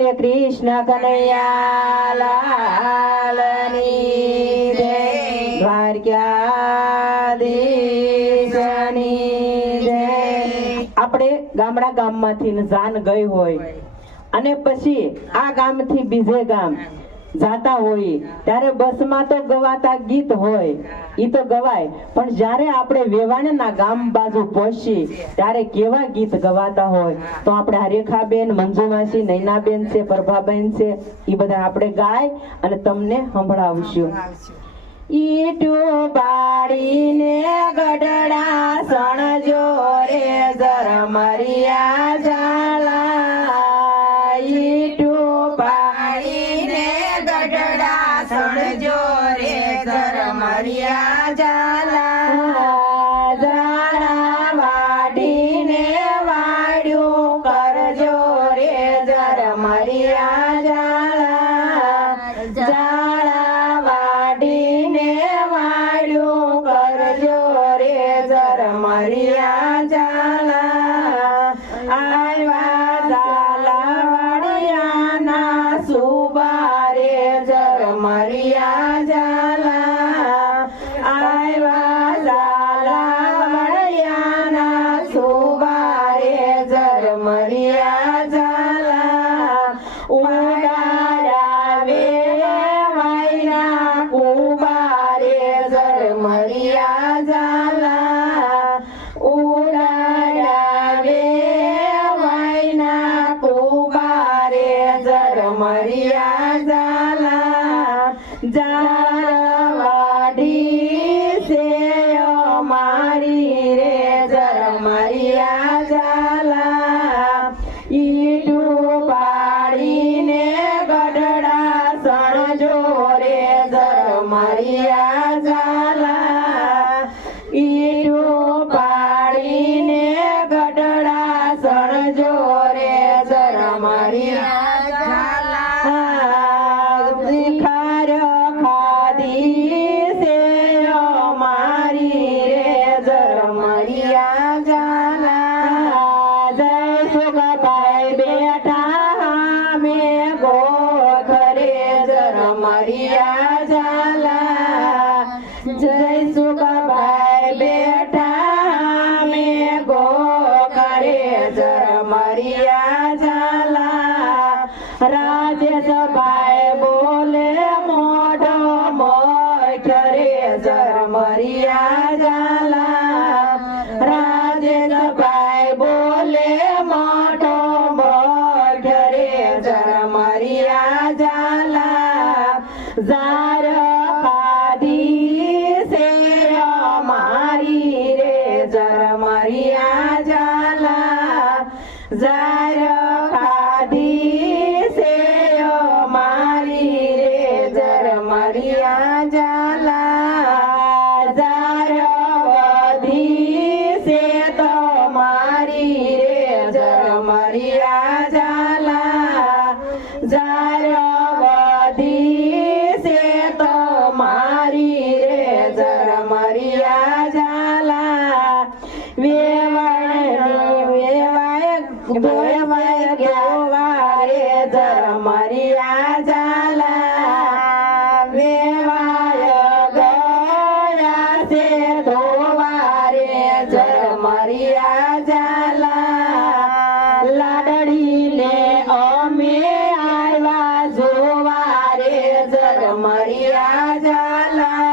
બોલે કૃષ્ણ કનૈયા લાલની જય, દ્વારકાધીશની જય। આપણે ગામમાંથી જાન ગઈ હોય અને પછી આ ગામથી બીજે ગામ જાતા હોય ત્યારે બસમાં તો ગવાતા ગીત હોય, ઈ તો ગવાય, પણ જ્યારે આપણે વેવાણના ગામ બાજુ પહોંચી ત્યારે કેવા ગીત ગવાતા હોય, તો આપણે રેખાબેન, મંજુમાસી, નૈનાબેન છે, પ્રભાબેન છે, ઈ બધા આપણે ગાય અને તમને સંભળાવશું। ઈટુ બાળીને ગઢડા સણજો રે ઝરમરિયા ઝાલા, ઈટુ બાળીને ગઢડા સણજો રે ઝરમરિયા ઝાલા, ઝાડા વાડીને વાડ્યું કરજો રે ઝરમરિયા ઝાલા, ઝાડા વાડીને વાડ્યું કરજો રે ઝરમરિયા ઝાલા, આવ્યા ઝાલા વાડિયાના સુબા રે ઝરમરિયા ઝાલા, આવ્યા ઝાલા વાડિયાના સુબા રે ઝરમરિયા ઝાલા, ઉડાડા વે વાયના કુબા રે ઝરમરિયા ઝાલા, ઉડાડા વે વાયના કુબા રે ઝરમરિયા ઝાલા, ઝાડવાડી છે અમારી રે ઝરમરિયા ઝાલા, ઈટુ પાડીને ગઢડા સણજો રે ઝરમરિયા ઝાલા, ઈટુ પાડીને ગઢડા સણજો રે ઝરમરિયા ઝાલા, ભિખાર ખાધી છે અમારી રે ઝરમરિયા ઝાલા, જય સુખભાઈ બેઠા અમે ગોખરે ઝરમરિયા ઝાલા, જય સુખભાઈ બેઠા અમે ગોખરે ઝરમરિયા ઝાલા, રાજેશભાઈ બોલે મોઢો મોખરે ઝરમરિયા ઝાલા, રાજેશભાઈ બોલે મોઢો મોખરે ઝરમરિયા ઝાલા, ઝાર ખાધી છે અમારી રે ઝરમરિયા ઝાલા, ઝાર ખાધી છે અમારી રે ઝરમરિયા ઝાલા, ઝાર વધી છે તમારી રે ઝરમરિયા ઝાલા, ઝાર વધી છે તમારી રે ઝરમરિયા ઝાલા, વેવાય ગોવા રે ઝરમરિયા ઝાલા, વેવાય ગયા છે ધોવા રે ઝરમરિયા ઝાલા, લાડડીને અમે આવ્યા જોવા રે ઝરમરિયા ઝાલા,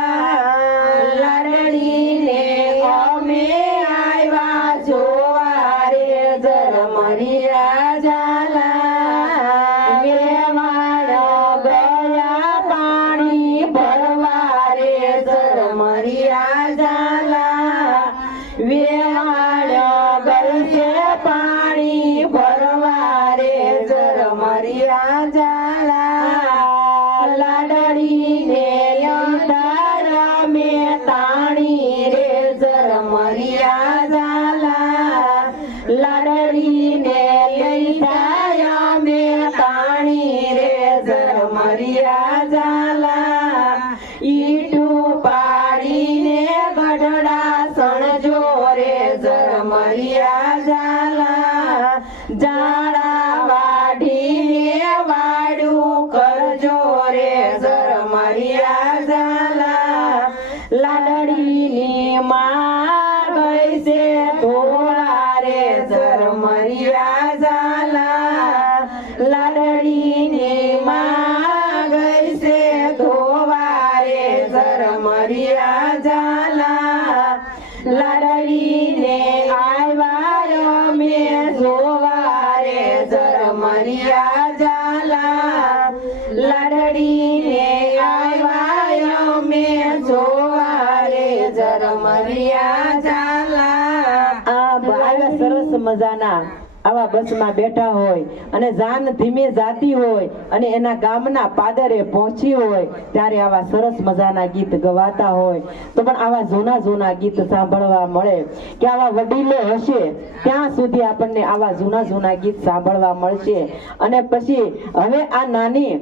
લાડડીને અમે આવ્યા જોવા રે ઝરમરિયા ઝાલા, વેવાણ ગયા પાણી ભરવા રે ઝરમરિયા ઝાલા, વેવાણ ગલશે પાણી ભરવા રે ઝરમરિયા ઝાલા, લાડડીને લીધા અમે તાણી રે ઝરમરિયા ઝાલા, લાડડીને લીધા અમે તાણી રે ઝરમરિયા ઝાલા, ઈટુ પાડીને ગઢડા સણજો રે ઝરમરિયા ઝાલા, ઝાડા વાઢીને લાડડીને માં ગઈ છે ધોવારે ઝરમરિયા ઝાલા લાડડીને આવ્યા અમે જોવારે ઝરમરિયા ઝાલા લાડડીને આવ્યા અમે જોવારે ઝરમરિયા ઝાલા આ સરસ મજાના આવા બસમાં બેઠા હોય અને જાન ધીમે જાતી હોય અને એના ગામના પાદરે પહોંચી હોય ત્યારે આવા સરસ મજાના ગીત ગવાતા હોય તો પણ આવા જૂના જૂના ગીત સાંભળવા મળે કે આવા વડીલો હશે ત્યાં સુધી આપણને આવા જૂના જૂના ગીત સાંભળવા મળશે. અને પછી હવે આ નાની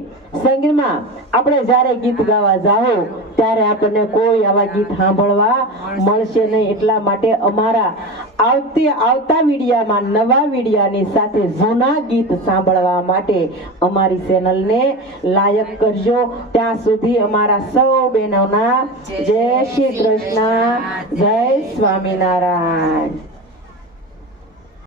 સંગીતમાં આપણે જ્યારે ગીત ગાવા જાઓ ત્યારે આપણને કોઈ આવા ગીત સાંભળવા મળશે નહીં. એટલા માટે અમારા આવતા વિડિયામાં નવા વિડિયાની સાથે જૂના ગીત સાંભળવા માટે અમારી ચેનલને લાયક કરજો. ત્યાં સુધી અમારા સૌ બહેનોના જય શ્રી કૃષ્ણ, જય સ્વામિનારાયણ.